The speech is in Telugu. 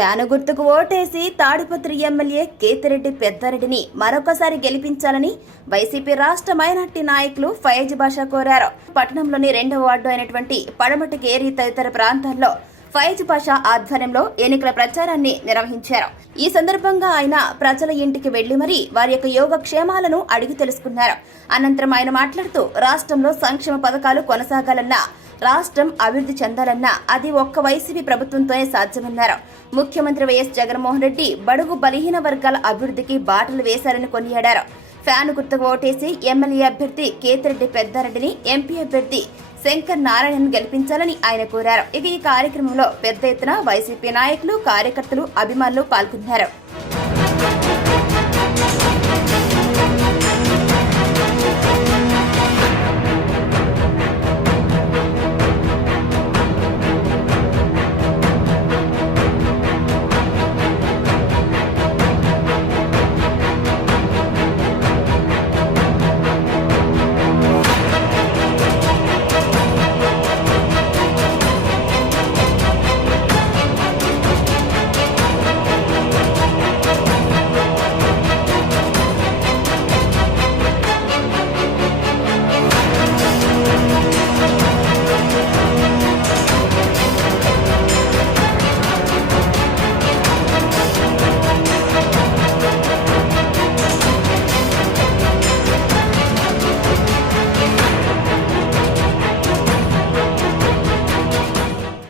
ఫ్యాను గుర్తుకు ఓటేసి తాడిపత్రి ఎమ్మెల్యే కేతిరెడ్డి పెద్దారెడ్డిని మరొకసారి గెలిపించాలని వైసీపీ రాష్ట్ర మైనార్టీ నాయకులు ఫయాజ్ బాషా కోరారు. పట్టణంలోని 2వ వార్డు అయినటువంటి పడమటి కేరి తదితర ప్రాంతాల్లో ఫయాజ్ బాషా ఆధ్వర్యంలో ఎన్నికల ప్రచారాన్ని నిర్వహించారు. ఈ సందర్భంగా ఆయన ప్రజల ఇంటికి వెళ్లి మరీ వారి యొక్క యోగక్షేమాలను అడిగి తెలుసుకున్నారు. అనంతరం ఆయన మాట్లాడుతూ రాష్ట్రంలో సంక్షేమ పథకాలు కొనసాగాలన్నా, రాష్ట్రం అభివృద్ధి చెందాలన్నా అది ఒక్క వైసీపీ ప్రభుత్వంతోనే సాధ్యమన్నారు. ముఖ్యమంత్రి వైఎస్ జగన్మోహన్ రెడ్డి బడుగు బలహీన వర్గాల అభివృద్ధికి బాటలు వేశారని కొనియాడారు. ఫ్యాన్ గుర్తుకు ఓటేసి ఎమ్మెల్యే అభ్యర్థి కేతిరెడ్డి పెద్దారెడ్డిని, ఎంపీ అభ్యర్థి శంకర్ నారాయణను గెలిపించాలని ఆయన కోరారు. ఇక ఈ కార్యక్రమంలో పెద్ద ఎత్తున వైసీపీ నాయకులు, కార్యకర్తలు, అభిమానులు పాల్గొన్నారు.